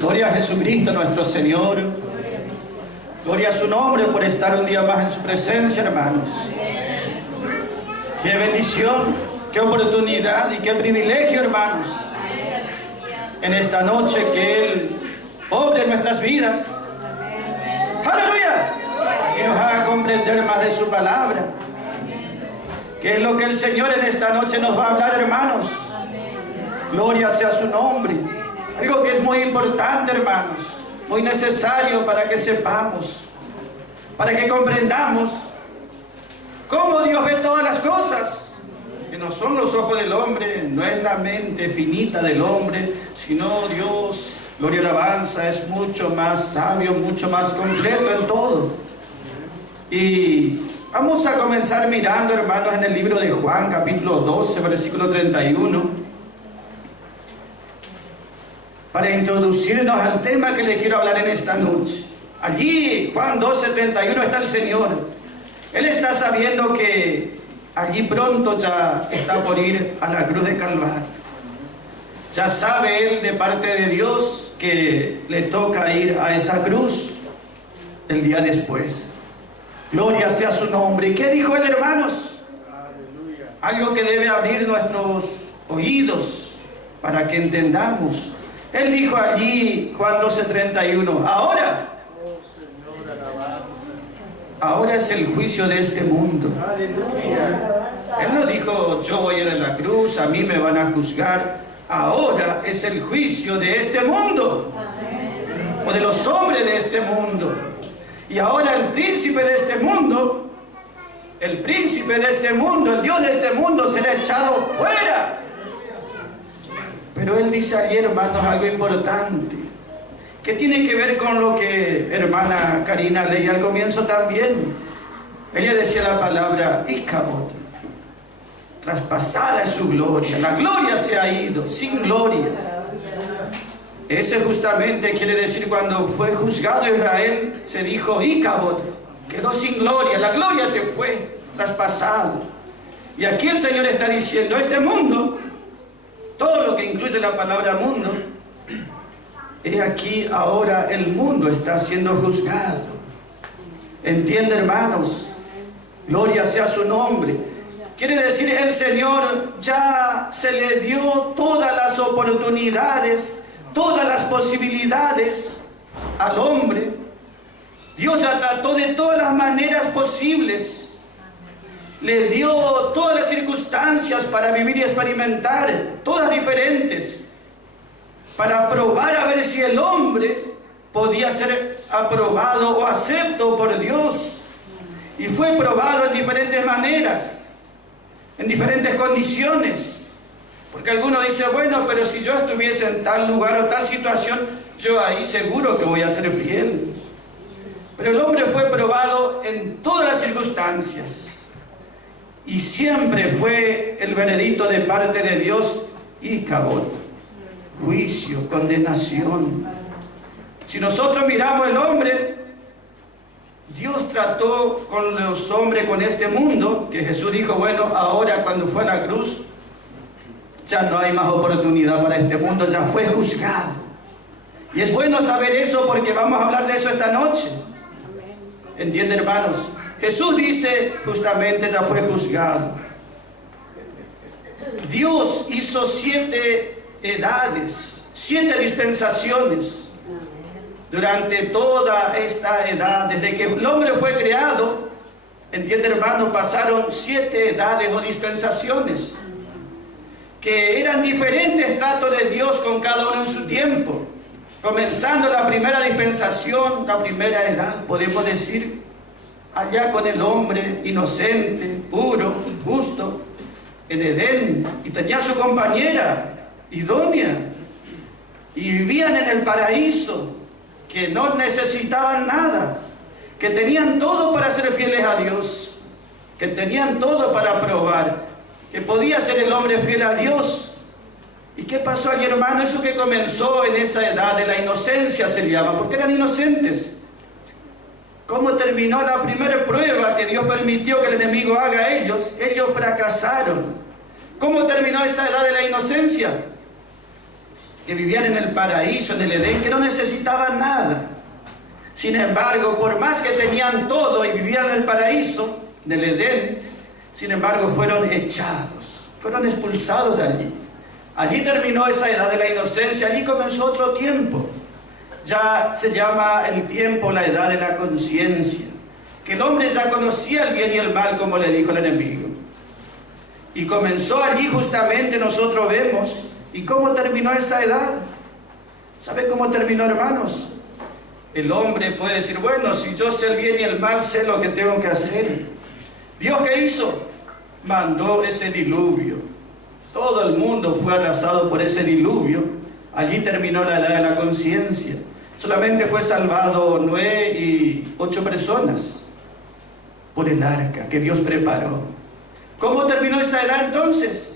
Gloria a Jesucristo nuestro Señor. Gloria a su nombre por estar un día más en su presencia, hermanos. Qué bendición, qué oportunidad y qué privilegio, hermanos. En esta noche que Él obre en nuestras vidas. ¡Aleluya! Y nos haga comprender más de su palabra. ¿Qué es lo que el Señor en esta noche nos va a hablar, hermanos? Gloria sea su nombre. Algo que es muy importante, hermanos, muy necesario para que sepamos, para que comprendamos cómo Dios ve todas las cosas, que no son los ojos del hombre, no es la mente finita del hombre, sino Dios, gloria y alabanza, es mucho más sabio, mucho más completo en todo. Y vamos a comenzar mirando, hermanos, en el libro de Juan, capítulo 12, versículo 31. Para introducirnos al tema que le quiero hablar en esta noche. Allí, Juan 12, 31, está el Señor. Él está sabiendo que allí pronto ya está por ir a la cruz de Calvario. Ya sabe Él de parte de Dios que le toca ir a esa cruz el día después. Gloria sea su nombre. ¿Qué dijo Él, hermanos? Algo que debe abrir nuestros oídos para que entendamos. Él dijo allí, Juan 12:31, ahora es el juicio de este mundo. Él no dijo, yo voy a ir a la cruz, a mí me van a juzgar. Ahora es el juicio de este mundo, o de los hombres de este mundo. Y ahora el príncipe de este mundo, el Dios de este mundo será echado fuera. Pero Él dice allí, hermanos, algo importante, que tiene que ver con lo que hermana Karina leía al comienzo también. Ella decía la palabra Icabod, traspasada es su gloria, la gloria se ha ido, sin gloria. Ese justamente quiere decir cuando fue juzgado Israel, se dijo Icabod, quedó sin gloria, la gloria se fue, traspasado. Y aquí el Señor está diciendo, este mundo, todo lo que incluye la palabra mundo, he aquí ahora el mundo está siendo juzgado. ¿Entiende, hermanos? Gloria sea su nombre. Quiere decir, el Señor ya se le dio todas las oportunidades, todas las posibilidades al hombre. Dios ya trató de todas las maneras posibles. Le dio todas las circunstancias para vivir y experimentar, todas diferentes, para probar a ver si el hombre podía ser aprobado o acepto por Dios. Y fue probado en diferentes maneras, en diferentes condiciones. Porque alguno dice, bueno, pero si yo estuviese en tal lugar o tal situación, yo ahí seguro que voy a ser fiel. Pero el hombre fue probado en todas las circunstancias. Y siempre fue el veredicto de parte de Dios, Icabod, juicio, condenación. Si nosotros miramos el hombre, Dios trató con los hombres, con este mundo, que Jesús dijo, bueno, ahora cuando fue a la cruz, ya no hay más oportunidad para este mundo, ya fue juzgado. Y es bueno saber eso porque vamos a hablar de eso esta noche. ¿Entienden, hermanos? Jesús dice, justamente ya fue juzgado. Dios hizo 7 edades, 7 dispensaciones durante toda esta edad. Desde que el hombre fue creado, entiende, hermano, pasaron 7 edades o dispensaciones, que eran diferentes tratos de Dios con cada uno en su tiempo. Comenzando la primera dispensación, la primera edad, podemos decir, allá con el hombre inocente, puro, justo, en Edén, y tenía su compañera idónea, y vivían en el paraíso, que no necesitaban nada, que tenían todo para ser fieles a Dios, que tenían todo para probar, que podía ser el hombre fiel a Dios. ¿Y qué pasó allí, hermano? Eso que comenzó en esa edad de la inocencia se llama, porque eran inocentes. ¿Cómo terminó la primera prueba que Dios permitió que el enemigo haga a ellos? Ellos fracasaron. ¿Cómo terminó esa edad de la inocencia? que vivían en el paraíso, en el Edén, que no necesitaban nada. Sin embargo, por más que tenían todo y vivían en el paraíso, en el Edén, sin embargo fueron echados, fueron expulsados de allí. Allí terminó esa edad de la inocencia, allí comenzó otro tiempo. Ya se llama el tiempo la edad de la conciencia, que el hombre ya conocía el bien y el mal, como le dijo el enemigo. Y comenzó allí justamente, nosotros vemos. ¿Y cómo terminó esa edad? ¿Sabe cómo terminó, hermanos? El hombre puede decir, bueno, si yo sé el bien y el mal, sé lo que tengo que hacer. ¿Dios qué hizo? Mandó ese diluvio. Todo el mundo fue arrasado por ese diluvio. Allí terminó la edad de la conciencia. Solamente fue salvado Noé y 8 personas por el arca que Dios preparó. ¿Cómo terminó esa edad entonces?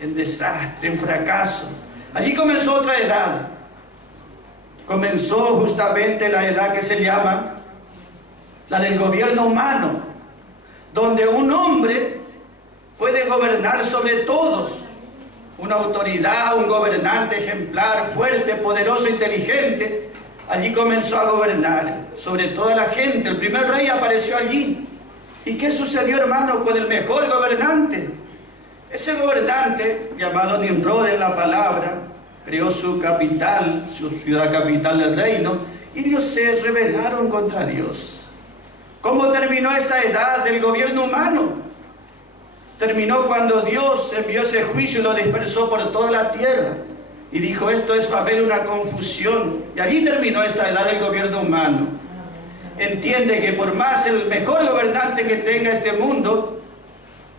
En desastre, en fracaso. Allí comenzó otra edad. Comenzó justamente la edad que se llama la del gobierno humano, donde un hombre puede gobernar sobre todos. Una autoridad, un gobernante ejemplar, fuerte, poderoso, inteligente. Allí comenzó a gobernar sobre toda la gente. El primer rey apareció allí. ¿Y qué sucedió, hermano, con el mejor gobernante? Ese gobernante, llamado Nimrod en la palabra, creó su capital, su ciudad capital del reino, y ellos se rebelaron contra Dios. ¿Cómo terminó esa edad del gobierno humano? Terminó cuando Dios envió ese juicio y lo dispersó por toda la tierra. Y dijo, esto es Babel, una confusión. Y allí terminó esa edad del gobierno humano. Entiende que por más el mejor gobernante que tenga este mundo,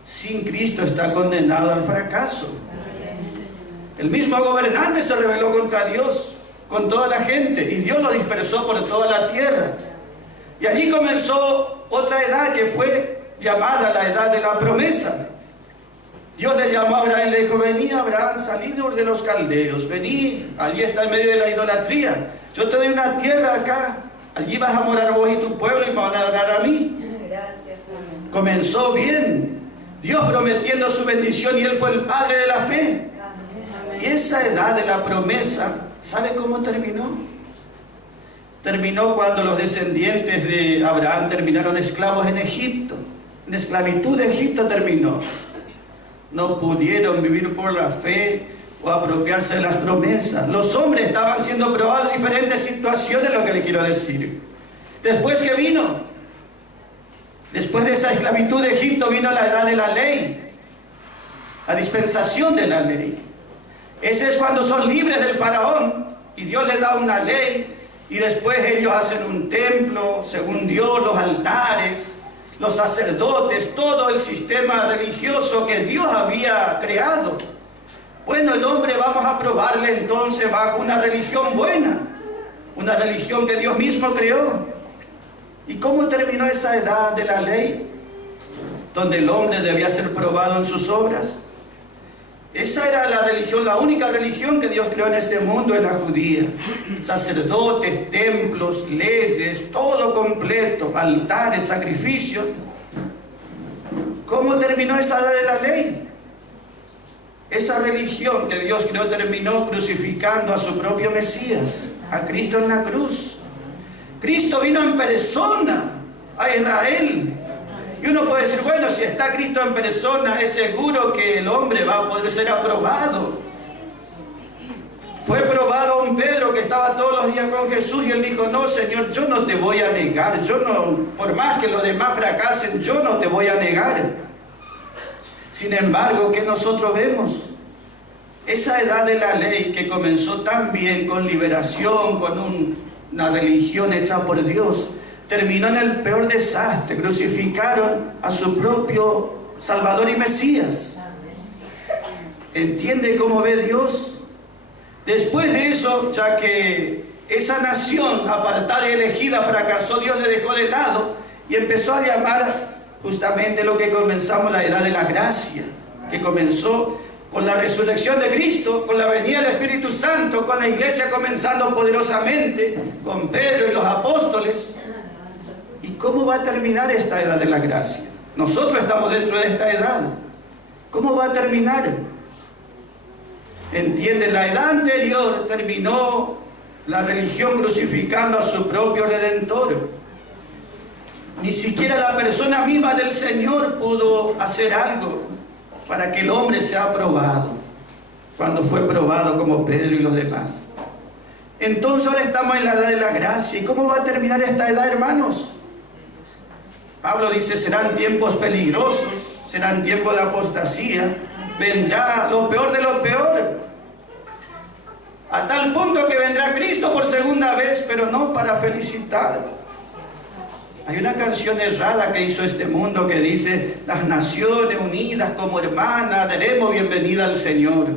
sin Cristo está condenado al fracaso. El mismo gobernante se rebeló contra Dios, con toda la gente, y Dios lo dispersó por toda la tierra. Y allí comenzó otra edad que fue llamada la edad de la promesa. Dios le llamó a Abraham y le dijo, vení Abraham, salid de los caldeos, vení, allí está en medio de la idolatría. Yo te doy una tierra acá, allí vas a morar vos y tu pueblo y me van a adorar a mí. Gracias. Comenzó bien, Dios prometiendo su bendición y él fue el padre de la fe. Y esa edad de la promesa, ¿sabe cómo terminó? Terminó cuando los descendientes de Abraham terminaron esclavos en Egipto. En esclavitud de Egipto terminó. No pudieron vivir por la fe o apropiarse de las promesas. Los hombres estaban siendo probados en diferentes situaciones, lo que le quiero decir. Después que vino, después de esa esclavitud de Egipto, vino la edad de la ley, la dispensación de la ley. Ese es cuando son libres del faraón y Dios les da una ley y después ellos hacen un templo, según Dios, los altares, los sacerdotes, todo el sistema religioso que Dios había creado. Bueno, el hombre vamos a probarle entonces bajo una religión buena, una religión que Dios mismo creó. ¿Y cómo terminó esa edad de la ley? Donde el hombre debía ser probado en sus obras. Esa era la religión, la única religión que Dios creó en este mundo, es la judía. Sacerdotes, templos, leyes, todo completo, altares, sacrificios. ¿Cómo terminó esa edad de la ley? Esa religión que Dios creó terminó crucificando a su propio Mesías, a Cristo en la cruz. Cristo vino en persona a Israel. Y uno puede decir, bueno, si está Cristo en persona, es seguro que el hombre va a poder ser aprobado. Fue probado un Pedro que estaba todos los días con Jesús y él dijo, no, Señor, yo no te voy a negar. Yo no, por más que los demás fracasen, yo no te voy a negar. Sin embargo, ¿qué nosotros vemos? Esa edad de la ley que comenzó tan bien con liberación, con una religión hecha por Dios, terminó en el peor desastre. Crucificaron a su propio Salvador y Mesías. ¿Entiende cómo ve Dios? Después de eso, ya que esa nación apartada y elegida fracasó, Dios le dejó de lado y empezó a llamar justamente lo que comenzamos la edad de la gracia, que comenzó con la resurrección de Cristo, con la venida del Espíritu Santo, con la iglesia comenzando poderosamente, con Pedro y los apóstoles. ¿Y cómo va a terminar esta edad de la gracia? Nosotros estamos dentro de esta edad. ¿Cómo va a terminar? ¿Entienden? La edad anterior terminó la religión crucificando a su propio Redentor. Ni siquiera la persona misma del Señor pudo hacer algo para que el hombre sea probado, cuando fue probado como Pedro y los demás. Entonces ahora estamos en la edad de la gracia. ¿Y cómo va a terminar esta edad, hermanos? Pablo dice, serán tiempos peligrosos, serán tiempos de apostasía, vendrá lo peor de lo peor, a tal punto que vendrá Cristo por segunda vez, pero no para felicitar. Hay una canción errada que hizo este mundo que dice, las naciones unidas como hermanas, daremos bienvenida al Señor.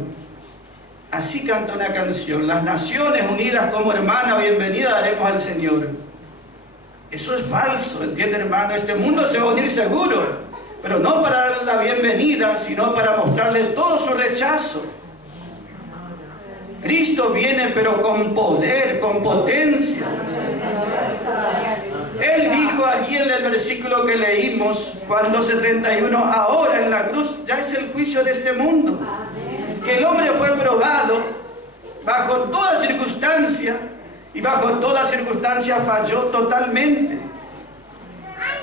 Así canta una canción, las naciones unidas como hermanas, bienvenida daremos al Señor. Eso es falso, ¿entiende, hermano? Este mundo se va a unir seguro, pero no para darle la bienvenida, sino para mostrarle todo su rechazo. Cristo viene, pero con poder, con potencia. Él dijo allí en el versículo que leímos, Juan 12:31, ahora en la cruz ya es el juicio de este mundo. Que el hombre fue probado bajo toda circunstancia, y bajo toda circunstancia falló totalmente.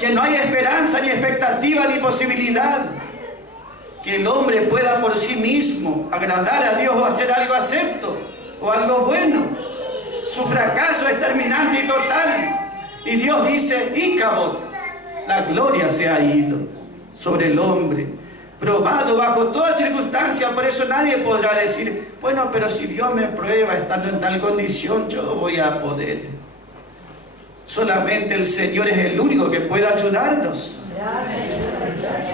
Que no hay esperanza, ni expectativa, ni posibilidad que el hombre pueda por sí mismo agradar a Dios o hacer algo acepto o algo bueno. Su fracaso es terminante y total. Y Dios dice, Icabod, la gloria se ha ido sobre el hombre, probado bajo toda circunstancia. Por eso nadie podrá decir, bueno, pero si Dios me prueba estando en tal condición, yo voy a poder. Solamente el Señor es el único que puede ayudarnos.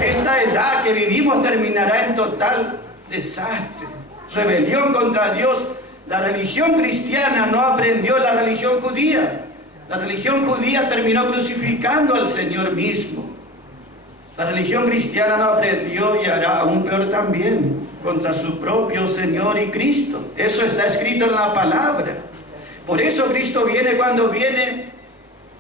Esta edad que vivimos terminará en total desastre, rebelión contra Dios. La religión cristiana no aprendió la religión judía. La religión judía terminó crucificando al Señor mismo. La religión cristiana no aprendió y hará aún peor también contra su propio Señor y Cristo. Eso está escrito en la palabra. Por eso Cristo viene cuando viene.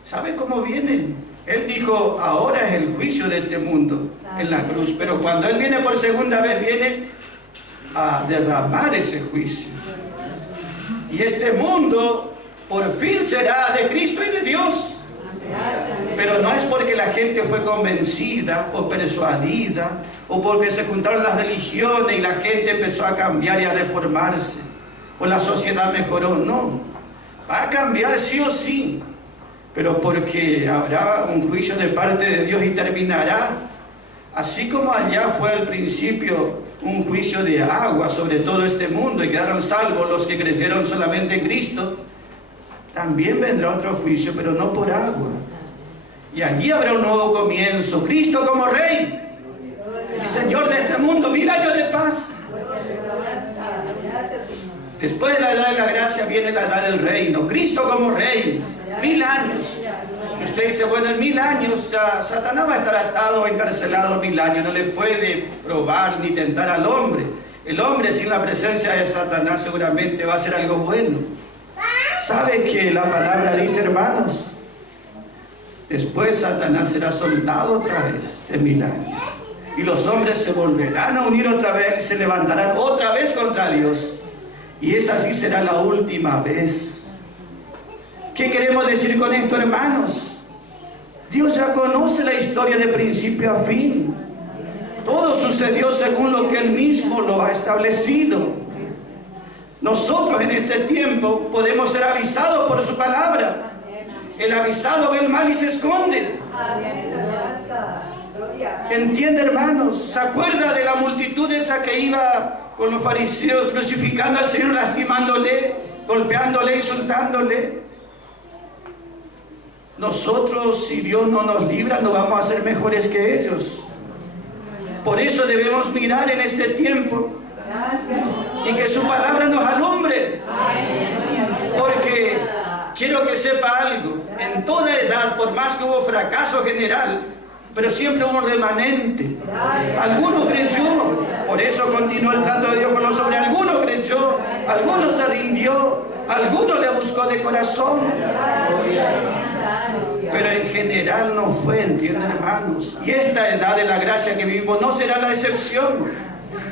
¿Sabe cómo viene? Él dijo, ahora es el juicio de este mundo en la cruz. Pero cuando Él viene por segunda vez, viene a derramar ese juicio. Y este mundo por fin será de Cristo y de Dios. Pero no es porque la gente fue convencida o persuadida, o porque se juntaron las religiones y la gente empezó a cambiar y a reformarse, o la sociedad mejoró. No, va a cambiar sí o sí, pero porque habrá un juicio de parte de Dios y terminará, así como allá fue al principio un juicio de agua sobre todo este mundo y quedaron salvos los que creyeron solamente en Cristo. También vendrá otro juicio, pero no por agua. Y allí habrá un nuevo comienzo. Cristo como Rey y Señor de este mundo, 1000 años de paz. Después de la edad de la gracia viene la edad del reino. Cristo como Rey, 1000 años. Y usted dice, bueno, en 1000 años ya Satanás va a estar atado o encarcelado 1000 años. No le puede probar ni tentar al hombre. El hombre sin la presencia de Satanás seguramente va a hacer algo bueno. ¿Sabe que la palabra dice, hermanos? Después Satanás será soltado otra vez de 1000 años. Y los hombres se volverán a unir otra vez y se levantarán otra vez contra Dios. Y esa sí será la última vez. ¿Qué queremos decir con esto, hermanos? Dios ya conoce la historia de principio a fin. Todo sucedió según lo que Él mismo lo ha establecido. Nosotros en este tiempo podemos ser avisados por su palabra. El avisado ve el mal y se esconde. ¿Entiende, hermanos? ¿Se acuerda de la multitud esa que iba con los fariseos crucificando al Señor, lastimándole, golpeándole, insultándole? Nosotros, si Dios no nos libra, no vamos a ser mejores que ellos. Por eso debemos mirar en este tiempo y que su palabra nos alumbre. Porque quiero que sepa algo, en toda edad, por más que hubo fracaso general, pero siempre hubo un remanente. Alguno creyó, por eso continuó el trato de Dios con los hombres. Alguno creyó, alguno se rindió, alguno le buscó de corazón. Pero en general no fue, ¿entienden, hermanos? Y esta edad de la gracia que vivimos no será la excepción.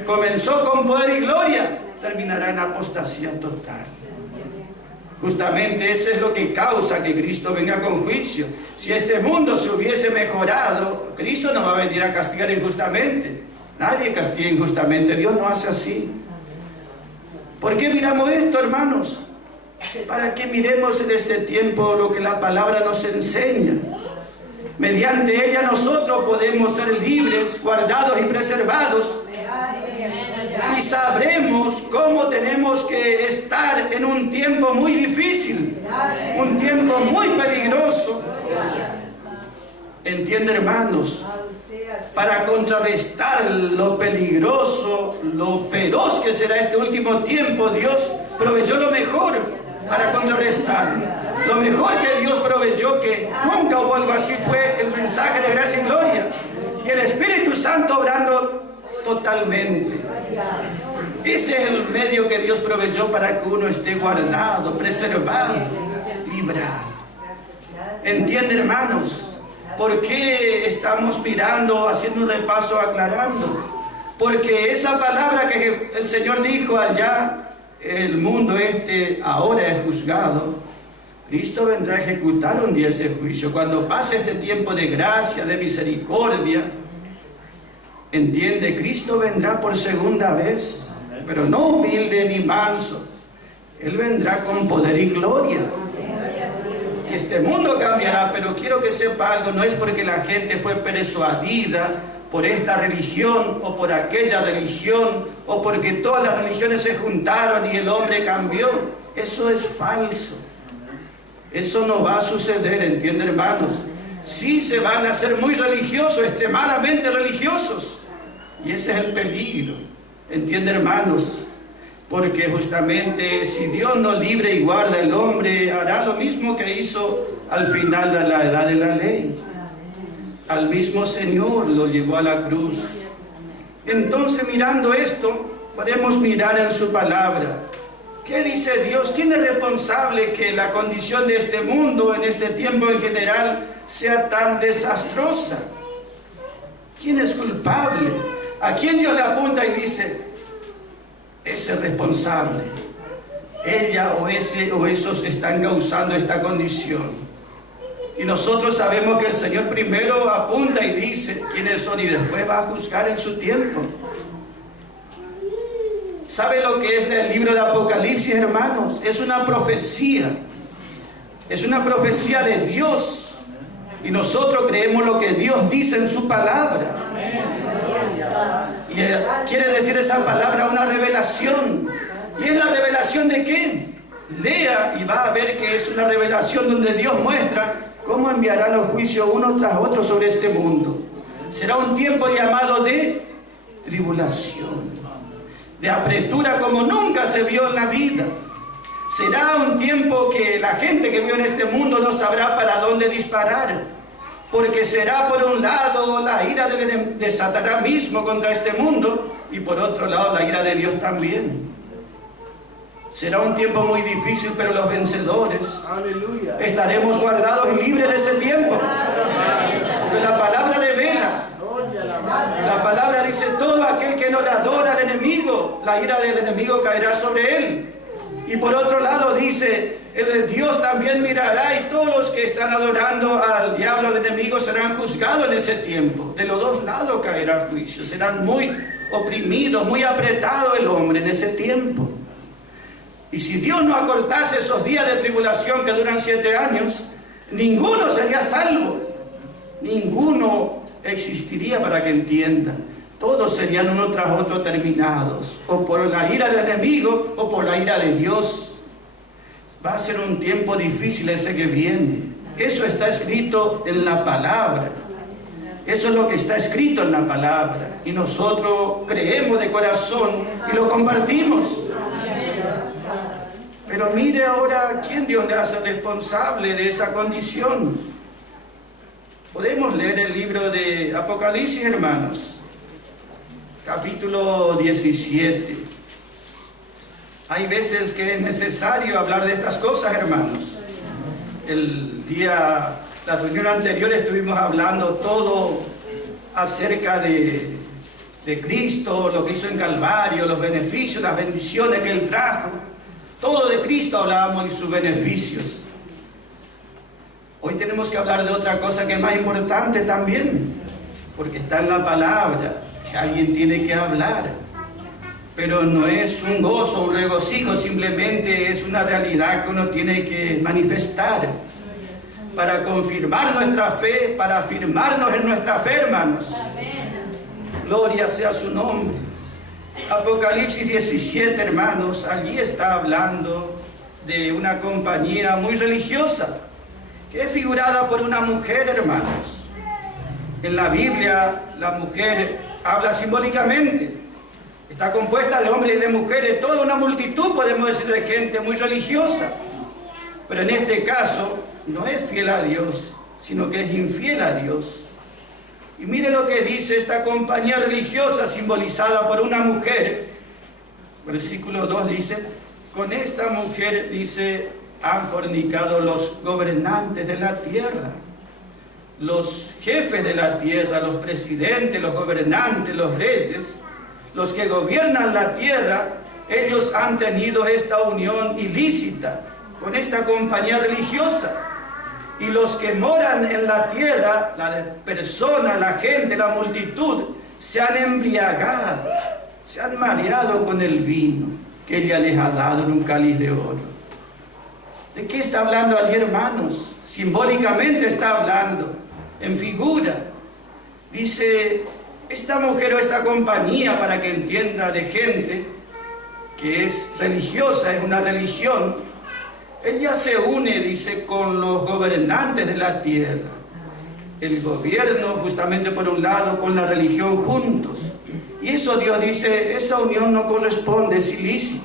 Comenzó con poder y gloria, terminará en apostasía total. Justamente eso es lo que causa que Cristo venga con juicio. Si este mundo se hubiese mejorado, Cristo no va a venir a castigar injustamente. Nadie castiga injustamente, Dios no hace así. ¿Por qué miramos esto, hermanos? Para que miremos en este tiempo lo que la palabra nos enseña. Mediante ella nosotros podemos ser libres, guardados y preservados. Y sabremos cómo tenemos que estar en un tiempo muy difícil, un tiempo muy peligroso. ¿Entiende, hermanos? Para contrarrestar lo peligroso, lo feroz que será este último tiempo, Dios proveyó lo mejor para contrarrestar. Lo mejor que Dios proveyó, que nunca hubo algo así, fue el mensaje de gracia y gloria. Y el Espíritu Santo obrando totalmente. Ese es el medio que Dios proveyó para que uno esté guardado, preservado, librado. ¿Entiende, hermanos? ¿Por qué estamos mirando, haciendo un repaso, aclarando? Porque esa palabra que el Señor dijo allá, el mundo ahora es juzgado, Cristo vendrá a ejecutar un día ese juicio. Cuando pase este tiempo de gracia, de misericordia, entiende, Cristo vendrá por segunda vez, pero no humilde ni manso. Él vendrá con poder y gloria. Y este mundo cambiará, pero quiero que sepa algo, no es porque la gente fue persuadida por esta religión o por aquella religión, o porque todas las religiones se juntaron y el hombre cambió. Eso es falso. Eso no va a suceder, ¿entiende, hermanos? Sí se van a hacer muy religiosos, extremadamente religiosos. Y ese es el peligro, ¿entiende, hermanos? Porque justamente si Dios no libre y guarda, el hombre hará lo mismo que hizo al final de la edad de la ley. Al mismo Señor lo llevó a la cruz. Entonces, mirando esto, podemos mirar en su palabra. ¿Qué dice Dios? ¿Quién es responsable que la condición de este mundo, en este tiempo en general, sea tan desastrosa? ¿Quién es culpable? ¿A quién Dios le apunta y dice, ese es responsable? Ella o ese o esos están causando esta condición. Y nosotros sabemos que el Señor primero apunta y dice quiénes son y después va a juzgar en su tiempo. ¿Sabe lo que es el libro de Apocalipsis, hermanos? Es una profecía. Es una profecía de Dios. Y nosotros creemos lo que Dios dice en su palabra. Y quiere decir esa palabra una revelación. ¿Y es la revelación de qué? Lea y va a ver que es una revelación donde Dios muestra cómo enviará los juicios uno tras otro sobre este mundo. Será un tiempo llamado de tribulación, de apretura como nunca se vio en la vida. Será un tiempo que la gente que vive en este mundo no sabrá para dónde disparar, porque será por un lado la ira de Satanás mismo contra este mundo y por otro lado la ira de Dios también. Será un tiempo muy difícil, pero los vencedores estaremos guardados y libres de ese tiempo. Pero la palabra revela. La palabra dice, todo aquel que no le adora al enemigo, la ira del enemigo caerá sobre él. Y por otro lado dice, el Dios también mirará y todos los que están adorando al diablo, al enemigo, serán juzgados en ese tiempo. De los dos lados caerá juicio. Serán muy oprimidos, muy apretado el hombre en ese tiempo. Y si Dios no acortase esos días de tribulación que duran 7 años, ninguno sería salvo. Ninguno existiría, para que entiendan. Todos serían uno tras otro terminados, o por la ira del enemigo o por la ira de Dios. Va a ser un tiempo difícil ese que viene. Eso está escrito en la palabra. Eso es lo que está escrito en la palabra. Y nosotros creemos de corazón y lo compartimos. Pero mire ahora quién Dios le hace responsable de esa condición. Podemos leer el libro de Apocalipsis, hermanos. Capítulo 17. Hay veces que es necesario hablar de estas cosas, hermanos. La reunión anterior estuvimos hablando todo acerca de de Cristo, lo que hizo en Calvario, los beneficios, las bendiciones que Él trajo. Todo de Cristo hablábamos y sus beneficios. Hoy tenemos que hablar de otra cosa que es más importante también, porque está en la palabra, que alguien tiene que hablar. Pero no es un gozo, un regocijo, simplemente es una realidad que uno tiene que manifestar para confirmar nuestra fe, para afirmarnos en nuestra fe, hermanos. Gloria sea su nombre. Apocalipsis 17, hermanos, allí está hablando de una compañía muy religiosa, que es figurada por una mujer, hermanos. En la Biblia, la mujer habla simbólicamente. Está compuesta de hombres y de mujeres, toda una multitud, podemos decir, de gente muy religiosa. Pero en este caso, no es fiel a Dios, sino que es infiel a Dios. Y mire lo que dice esta compañía religiosa simbolizada por una mujer. Versículo 2 dice, con esta mujer, dice, han fornicado los gobernantes de la tierra, los jefes de la tierra, los presidentes, los gobernantes, los reyes, los que gobiernan la tierra, ellos han tenido esta unión ilícita con esta compañía religiosa. Y los que moran en la tierra, la persona, la gente, la multitud, se han embriagado, se han mareado con el vino que ella les ha dado en un cáliz de oro. ¿De qué está hablando allí, hermanos? Simbólicamente está hablando, en figura. Dice, esta mujer o esta compañía, para que entienda, de gente que es religiosa, es una religión, ella se une, dice, con los gobernantes de la tierra. El gobierno, justamente por un lado, con la religión juntos. Y eso Dios dice, esa unión no corresponde, es ilícita.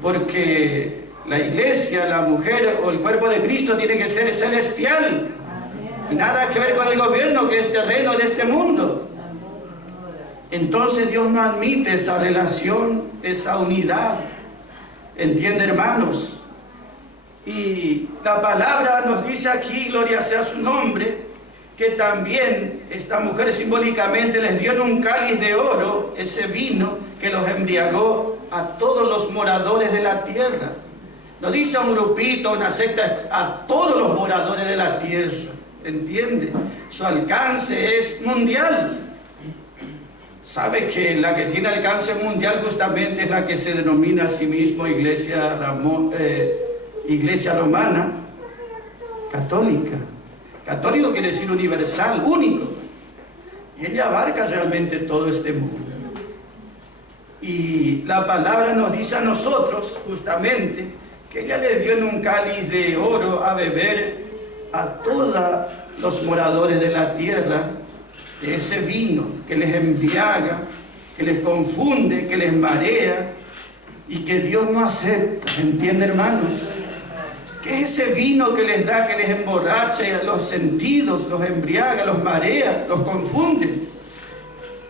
Porque la iglesia, la mujer o el cuerpo de Cristo tiene que ser celestial. Y nada que ver con el gobierno que es terreno de este mundo. Entonces Dios no admite esa relación, esa unidad. ¿Entiende, hermanos? Y la palabra nos dice aquí, gloria sea su nombre, que también esta mujer simbólicamente les dio en un cáliz de oro ese vino que los embriagó a todos los moradores de la tierra. No dice a un grupito, una secta, a todos los moradores de la tierra. ¿Entiende? Su alcance es mundial. ¿Sabe que la que tiene alcance mundial justamente es la que se denomina a sí mismo Iglesia Romana Católica? Católico quiere decir universal, único. Y ella abarca realmente todo este mundo. Y la palabra nos dice a nosotros justamente que ella le dio en un cáliz de oro a beber a todos los moradores de la tierra de ese vino que les embriaga, que les confunde, que les marea y que Dios no acepta. ¿Entiende, hermanos? Que es ese vino que les da, que les emborracha los sentidos, los embriaga, los marea, los confunde.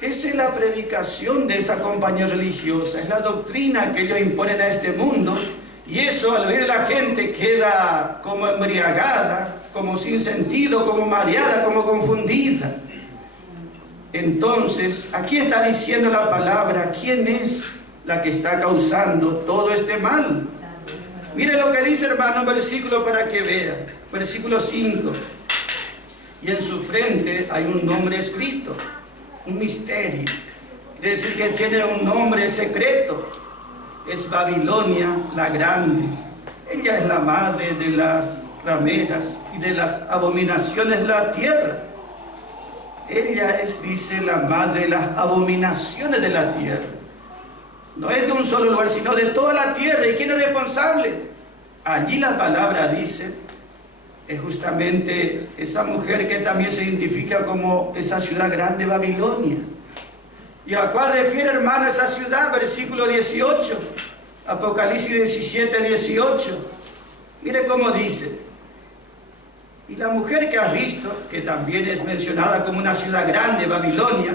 Esa es la predicación de esa compañía religiosa, es la doctrina que ellos imponen a este mundo. Y eso, al oír a la gente, queda como embriagada, como sin sentido, como mareada, como confundida. Entonces, aquí está diciendo la palabra, ¿quién es la que está causando todo este mal? Mire lo que dice, hermano, un versículo para que vea. Versículo 5. Y en su frente hay un nombre escrito, un misterio. Quiere decir que tiene un nombre secreto. Es Babilonia la Grande. Ella es la madre de las rameras y de las abominaciones de la tierra. Ella es, dice, la madre de las abominaciones de la tierra. No es de un solo lugar, sino de toda la tierra. ¿Y quién es responsable? Allí la palabra dice, es justamente esa mujer que también se identifica como esa ciudad grande, Babilonia. ¿Y a cuál refiere, hermano, esa ciudad? Versículo 18, Apocalipsis 17, 18. Mire cómo dice. Y la mujer que has visto, que también es mencionada como una ciudad grande, Babilonia,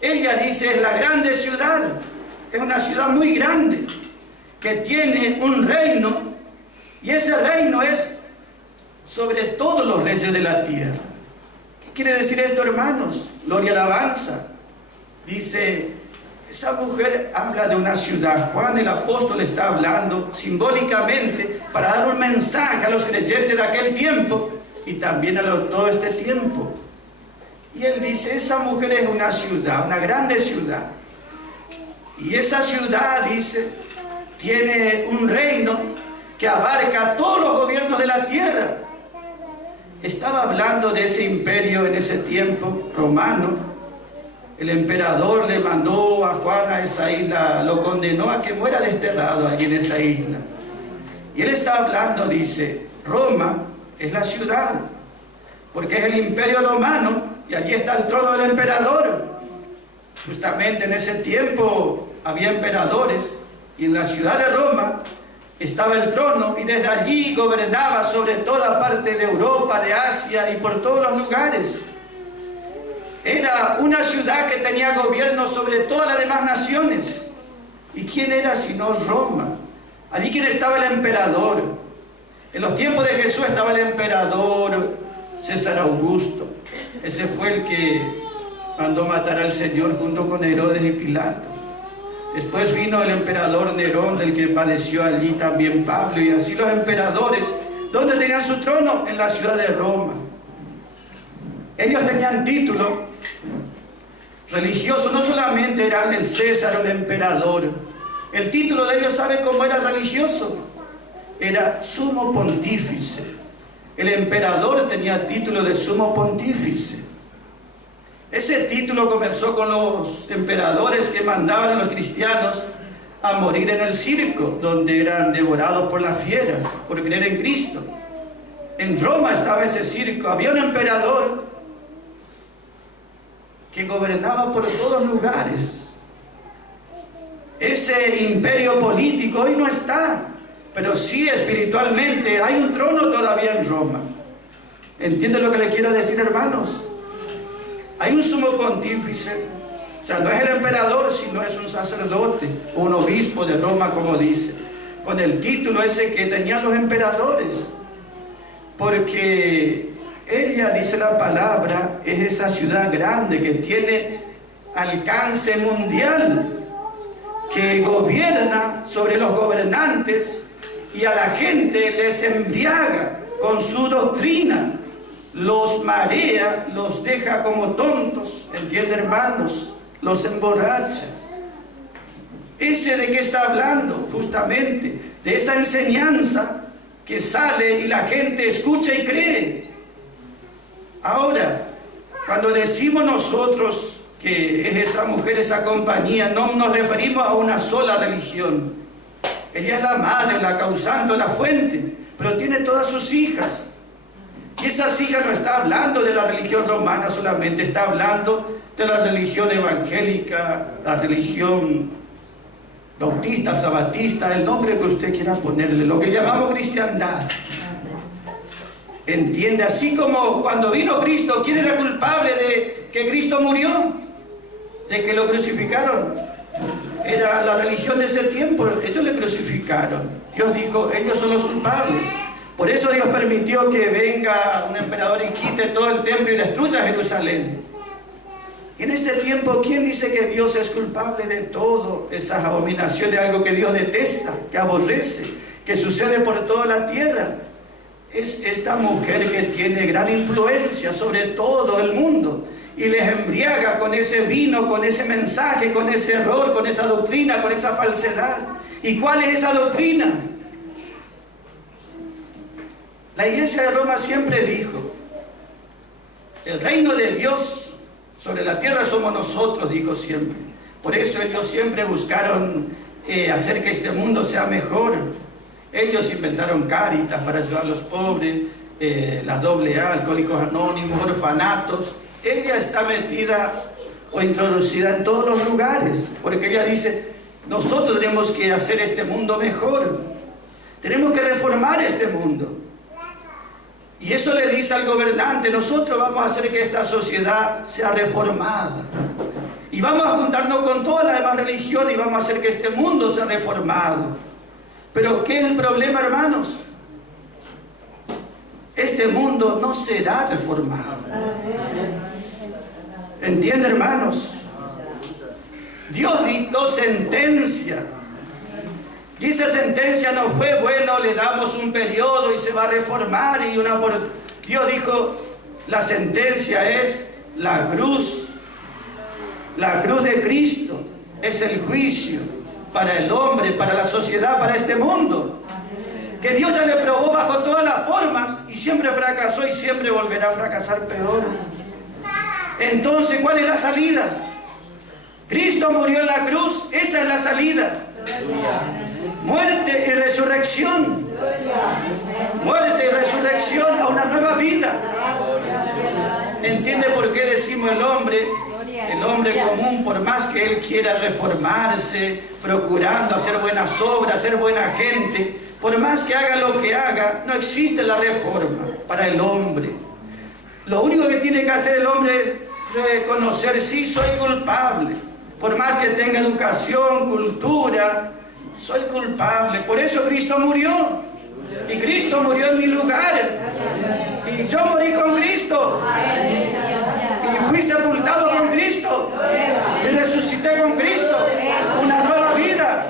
ella dice, es la grande ciudad. Es una ciudad muy grande, que tiene un reino, y ese reino es sobre todos los reyes de la tierra. ¿Qué quiere decir esto, hermanos? Gloria, alabanza. dice, esa mujer habla de una ciudad. Juan el apóstol está hablando simbólicamente para dar un mensaje a los creyentes de aquel tiempo y también a todo este tiempo. Y él dice, esa mujer es una ciudad, una grande ciudad. Y esa ciudad, dice, tiene un reino que abarca todos los gobiernos de la tierra. Estaba hablando de ese imperio en ese tiempo romano. El emperador le mandó a Juan a esa isla, lo condenó a que muera desterrado allí en esa isla. Y él está hablando, dice, Roma es la ciudad, porque es el imperio romano y allí está el trono del emperador. Justamente en ese tiempo había emperadores y en la ciudad de Roma estaba el trono y desde allí gobernaba sobre toda parte de Europa, de Asia y por todos los lugares. Era una ciudad que tenía gobierno sobre todas las demás naciones. ¿Y quién era sino Roma? Allí quien estaba el emperador. En los tiempos de Jesús estaba el emperador César Augusto. Ese fue el que mandó matar al Señor junto con Herodes y Pilato. Después vino el emperador Nerón, del que padeció allí también Pablo, y así los emperadores. ¿Dónde tenían su trono? En la ciudad de Roma. Ellos tenían título religioso, no solamente eran el César o el emperador. El título de ellos, ¿sabe cómo era religioso? Era sumo pontífice. El emperador tenía título de sumo pontífice. Ese título comenzó con los emperadores que mandaban a los cristianos a morir en el circo, donde eran devorados por las fieras, por creer en Cristo. En Roma estaba ese circo, había un emperador que gobernaba por todos lugares. Ese imperio político hoy no está, pero sí espiritualmente hay un trono todavía en Roma. ¿Entienden lo que le quiero decir, hermanos? Hay un sumo pontífice, o sea, no es el emperador, sino es un sacerdote o un obispo de Roma, como dice, con el título ese que tenían los emperadores, porque ella, dice la palabra, es esa ciudad grande que tiene alcance mundial, que gobierna sobre los gobernantes y a la gente les embriaga con su doctrina, los marea, los deja como tontos, ¿entiende, hermanos? Los emborracha. ¿Ese de qué está hablando? Justamente de esa enseñanza que sale y la gente escucha y cree. Ahora, cuando decimos nosotros que es esa mujer, esa compañía, no nos referimos a una sola religión. Ella es la madre, la causante, la fuente, pero tiene todas sus hijas. Y esas hijas no está hablando de la religión romana solamente, está hablando de la religión evangélica, la religión bautista, sabatista, el nombre que usted quiera ponerle, lo que llamamos cristiandad. ¿Entiende? Así como cuando vino Cristo, ¿quién era culpable de que Cristo murió? De que lo crucificaron. Era la religión de ese tiempo, ellos le crucificaron. Dios dijo, ellos son los culpables. Por eso Dios permitió que venga un emperador y quite todo el templo y destruya Jerusalén. Y en este tiempo, ¿quién dice que Dios es culpable de todo? Esas abominaciones, algo que Dios detesta, que aborrece, que sucede por toda la tierra. Es esta mujer que tiene gran influencia sobre todo el mundo y les embriaga con ese vino, con ese mensaje, con ese error, con esa doctrina, con esa falsedad. ¿Y cuál es esa doctrina? La iglesia de Roma siempre dijo, el reino de Dios sobre la tierra somos nosotros, dijo siempre. Por eso ellos siempre buscaron hacer que este mundo sea mejor. Ellos inventaron Cáritas para ayudar a los pobres, la AA, Alcohólicos Anónimos, orfanatos. Ella está metida o introducida en todos los lugares, porque ella dice, nosotros tenemos que hacer este mundo mejor. Tenemos que reformar este mundo. Y eso le dice al gobernante, nosotros vamos a hacer que esta sociedad sea reformada. Y vamos a juntarnos con todas las demás religiones y vamos a hacer que este mundo sea reformado. Pero ¿qué es el problema, hermanos? Este mundo no será reformado. ¿Entiende, hermanos? Dios dictó sentencia. Y esa sentencia no fue, bueno, le damos un periodo y se va a reformar y Dios dijo, la sentencia es la cruz de Cristo, es el juicio para el hombre, para la sociedad, para este mundo. Que Dios ya le probó bajo todas las formas y siempre fracasó y siempre volverá a fracasar peor. Entonces, ¿cuál es la salida? Cristo murió en la cruz, esa es la salida. Muerte y resurrección. Muerte y resurrección a una nueva vida. ¿Entiende por qué decimos el hombre común, por más que él quiera reformarse, procurando hacer buenas obras, ser buena gente, por más que haga lo que haga, no existe la reforma para el hombre? Lo único que tiene que hacer el hombre es reconocer, sí, soy culpable. Por más que tenga educación, cultura, soy culpable. Por eso Cristo murió. Y Cristo murió en mi lugar. Y yo morí con Cristo. Y fui sepultado con Cristo. Y resucité con Cristo. Una nueva vida.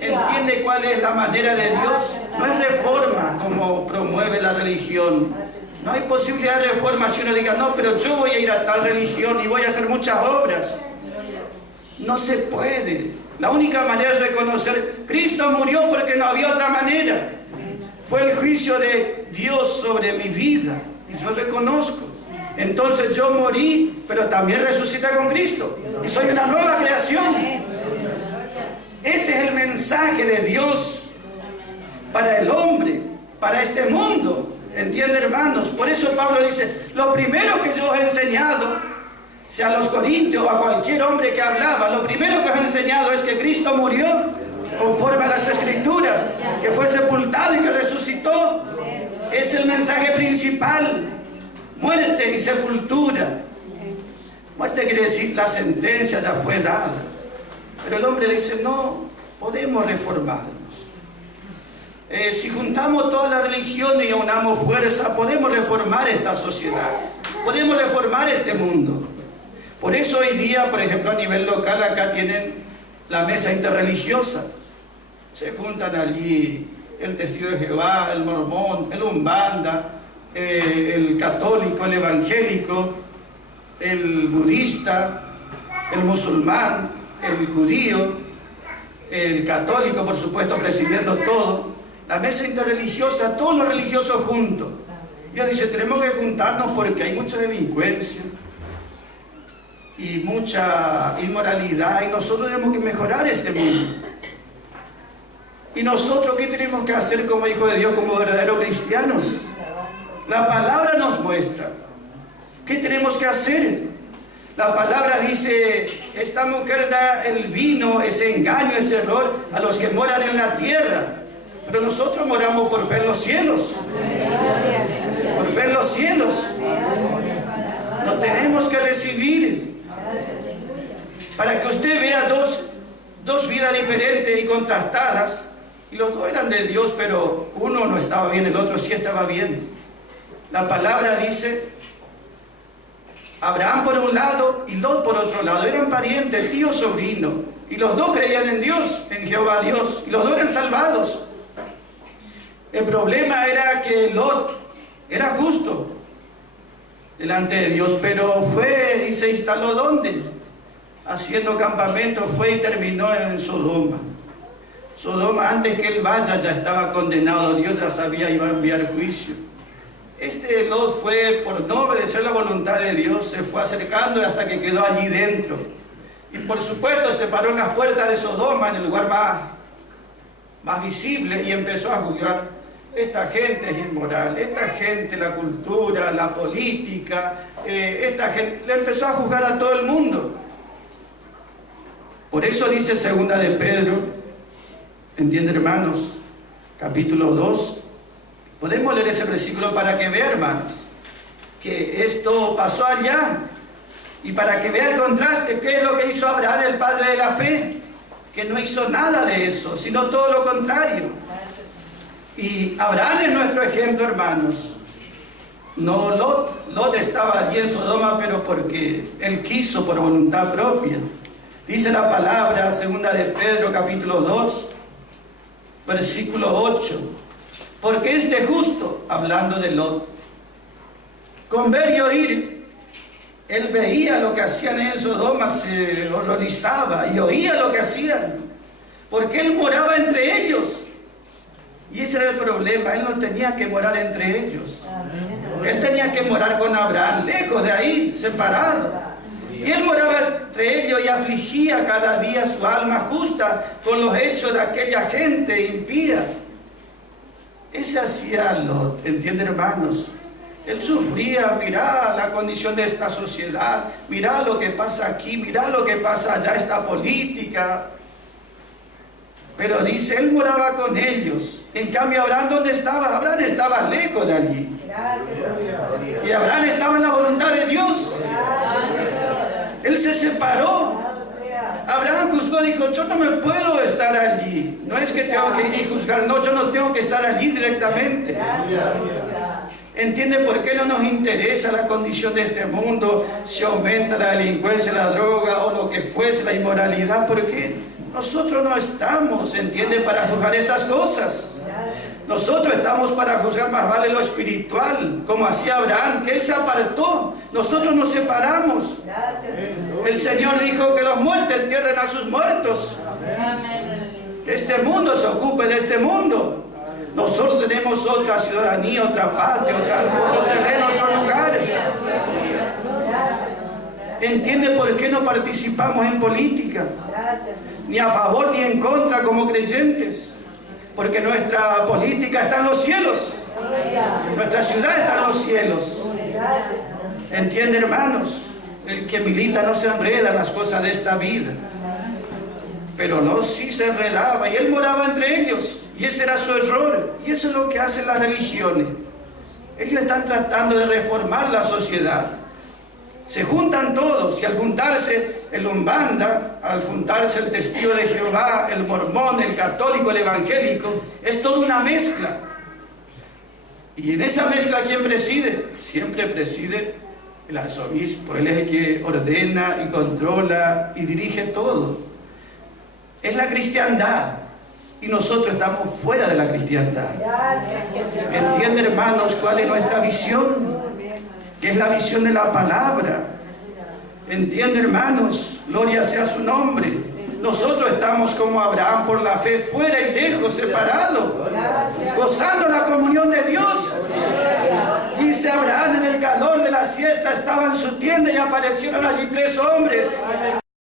¿Entiende cuál es la manera de Dios? No es reforma como promueve la religión. No hay posibilidad de reforma si uno diga, no, pero yo voy a ir a tal religión y voy a hacer muchas obras. No se puede. La única manera es reconocer, Cristo murió porque no había otra manera. Fue el juicio de Dios sobre mi vida. Y yo reconozco. Entonces yo morí, pero también resucité con Cristo. Y soy una nueva creación. Ese es el mensaje de Dios para el hombre, para este mundo. ¿Entienden, hermanos? Por eso Pablo dice, lo primero que yo os he enseñado, sea a los corintios o a cualquier hombre que hablaba, lo primero que os he enseñado es que Cristo murió conforme a las Escrituras, que fue sepultado y que resucitó. Es el mensaje principal. Muerte y sepultura. Muerte quiere decir la sentencia ya fue dada. Pero el hombre dice, no, podemos reformarnos. Si juntamos todas las religiones y unamos fuerza, podemos reformar esta sociedad. Podemos reformar este mundo. Por eso hoy día, por ejemplo, a nivel local, acá tienen la mesa interreligiosa. Se juntan allí el testigo de Jehová, el mormón, el umbanda, el católico, el evangélico, el budista, el musulmán, el judío, el católico, por supuesto, presidiendo todo. La mesa interreligiosa, todos los religiosos juntos. Dios dice, tenemos que juntarnos porque hay mucha delincuencia y mucha inmoralidad, y nosotros tenemos que mejorar este mundo. ¿Y nosotros qué tenemos que hacer como hijos de Dios, como verdaderos cristianos? La palabra nos muestra. ¿Qué tenemos que hacer? La palabra dice, esta mujer da el vino, ese engaño, ese error a los que moran en la tierra. Pero nosotros moramos por fe en los cielos. Por fe en los cielos. Lo tenemos que recibir. Para que usted vea dos vidas diferentes y contrastadas. Y los dos eran de Dios, pero uno no estaba bien, el otro sí estaba bien. La palabra dice, Abraham por un lado y Lot por otro lado. Eran parientes, tío, sobrino. Y los dos creían en Dios, en Jehová Dios. Y los dos eran salvados. El problema era que Lot era justo delante de Dios, pero fue y se instaló ¿dónde? Haciendo campamento, fue y terminó en Sodoma. Sodoma, antes que él vaya, ya estaba condenado. Dios ya sabía, iba a enviar juicio. Este Lot fue, por no obedecer la voluntad de Dios, se fue acercando hasta que quedó allí dentro. Y por supuesto se paró en las puertas de Sodoma, en el lugar más visible, y empezó a juzgar. Esta gente es inmoral, esta gente, la cultura, la política, esta gente, le empezó a juzgar a todo el mundo. Por eso dice segunda de Pedro, ¿entienden, hermanos? Capítulo 2. Podemos leer ese versículo para que vean, hermanos, que esto pasó allá. Y para que vea el contraste, ¿qué es lo que hizo Abraham, el padre de la fe? Que no hizo nada de eso, sino todo lo contrario. Y Abraham es nuestro ejemplo, hermanos. No, Lot estaba allí en Sodoma, pero porque él quiso por voluntad propia. Dice la palabra, segunda de Pedro, capítulo 2, versículo 8. Porque este justo, hablando de Lot, con ver y oír, él veía lo que hacían en Sodoma, se horrorizaba y oía lo que hacían, porque él moraba entre ellos. Y ese era el problema, él no tenía que morar entre ellos. Él tenía que morar con Abraham, lejos de ahí, separado. Y él moraba entre ellos y afligía cada día su alma justa con los hechos de aquella gente impía. Ese hacía Lot, ¿entienden, hermanos? Él sufría, mirá la condición de esta sociedad, mirá lo que pasa aquí, mirá lo que pasa allá, esta política. Pero dice, él moraba con ellos. En cambio, Abraham, ¿dónde estaba? Abraham estaba lejos de allí. Y Abraham estaba en la voluntad de Dios. Él se separó. Abraham juzgó, dijo, yo no me puedo estar allí. No es que tengo que ir y juzgar, no, yo no tengo que estar allí directamente. ¿Entiende por qué no nos interesa la condición de este mundo? Si aumenta la delincuencia, la droga o lo que fuese, la inmoralidad. ¿Por qué? Nosotros no estamos, ¿entiende?, para juzgar esas cosas. Nosotros estamos para juzgar más vale lo espiritual, como hacía Abraham, que él se apartó. Nosotros nos separamos. El Señor dijo que los muertos entierren a sus muertos. Que este mundo se ocupe de este mundo. Nosotros tenemos otra ciudadanía, otra patria, otro terreno, otro lugar. ¿Entiende por qué no participamos en política? Ni a favor ni en contra como creyentes. Porque nuestra política está en los cielos. Nuestra ciudad está en los cielos. ¿Entiende, hermanos? El que milita no se enreda en las cosas de esta vida. Pero Lot sí se enredaba y él moraba entre ellos. Y ese era su error. Y eso es lo que hacen las religiones. Ellos están tratando de reformar la sociedad. Se juntan todos y al juntarse el umbanda, al juntarse el testigo de Jehová, el mormón, el católico, el evangélico, es toda una mezcla. Y en esa mezcla, ¿quién preside? Siempre preside el arzobispo. Él es el que ordena y controla y dirige todo. Es la cristiandad. Y nosotros estamos fuera de la cristiandad. ¿Entienden, hermanos, cuál es nuestra visión? Que es la visión de la palabra. ¿Entienden, hermanos? Gloria sea su nombre. Nosotros estamos como Abraham por la fe, fuera y lejos, separados, gozando la comunión de Dios. Dice Abraham, en el calor de la siesta estaba en su tienda y aparecieron allí 3 hombres.